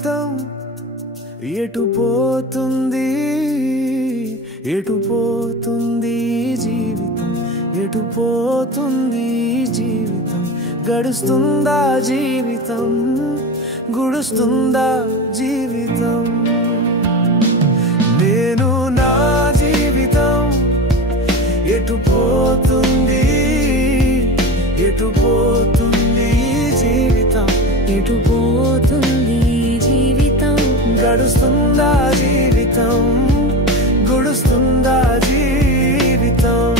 జీవితం ఎటు పోతుంది ఎటు పోతుంది జీవితం ఎటు పోతుంది జీవితం గడుస్తుందా జీవితం గుడుస్తుందా జీవితం నేను నా జీవితం ఎటు పోతుంది ఎటు పోతుంది జీవితం ఎటు పోతుంది జీవితం గడుస్తుందా జీవితం గుడుస్తుందా జీవితం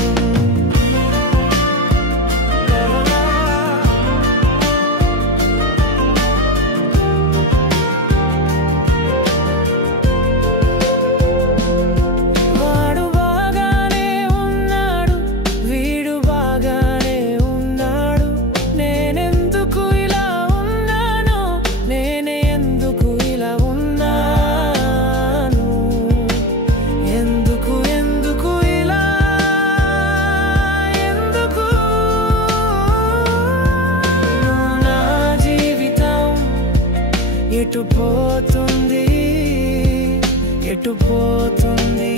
వాడు బాగానే ఉన్నాడు వీడు బాగానే ఉన్నాడు నేనెందుకు ఇలా ఉన్నాను నేనే ఎందుకు ఇలా ఉన్నాను ఎందుకు ఎందుకు ఇలా ఎందుకు నా జీవితం ఎటు పోతుంది ఎటు పోతుంది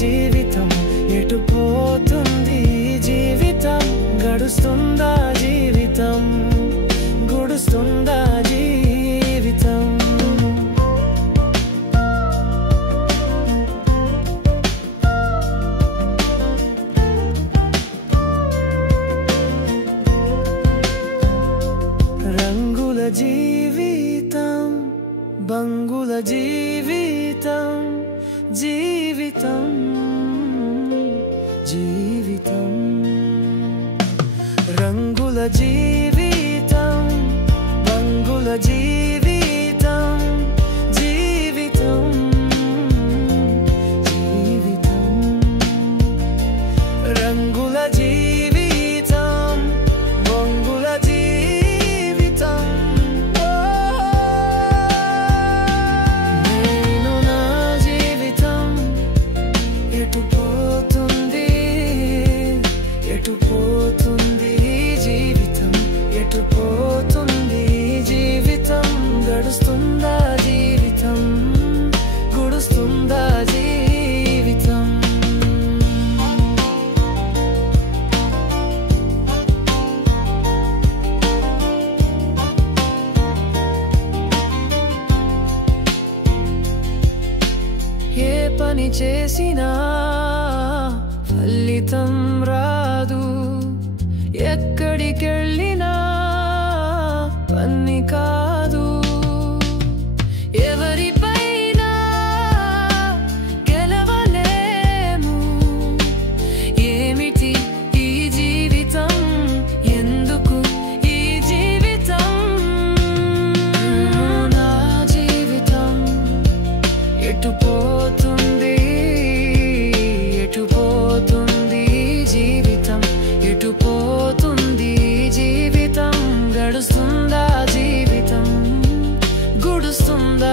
జీవితం ఎటు పోతుంది జీవితం గడుస్తుందా జీవితం గుడుస్తుందా జీవితం రంగుల జీవితం బంగుల జీవితం జీవితం జీవితం రంగుల జీవితం బంగుల జీవితం జీవితం జీవితం రంగుల జీవితం బంగుల జీవితం నేను నా జీవితం ఎటు పోతుంది ఎటు పోతుంది జీవితం ఎటు పోతుంది జీవితం గడుస్తుందా జీవితం గుడుస్తుందా జీవితం ఏ పని చేసినా ఫలితం రాదు ఎక్కడికెళ్ళినా పని కాదు ఎవరిపైనా గెలవలేము ఏమిటి ఈ జీవితం ఎందుకు ఈ జీవితం నా జీవితం ఎటు పోతుంది ఎటు పోతుంది జీవితం ఎటు పోతుంది జీవితం గడుస్తుందా జీవితం గుడుస్తుందా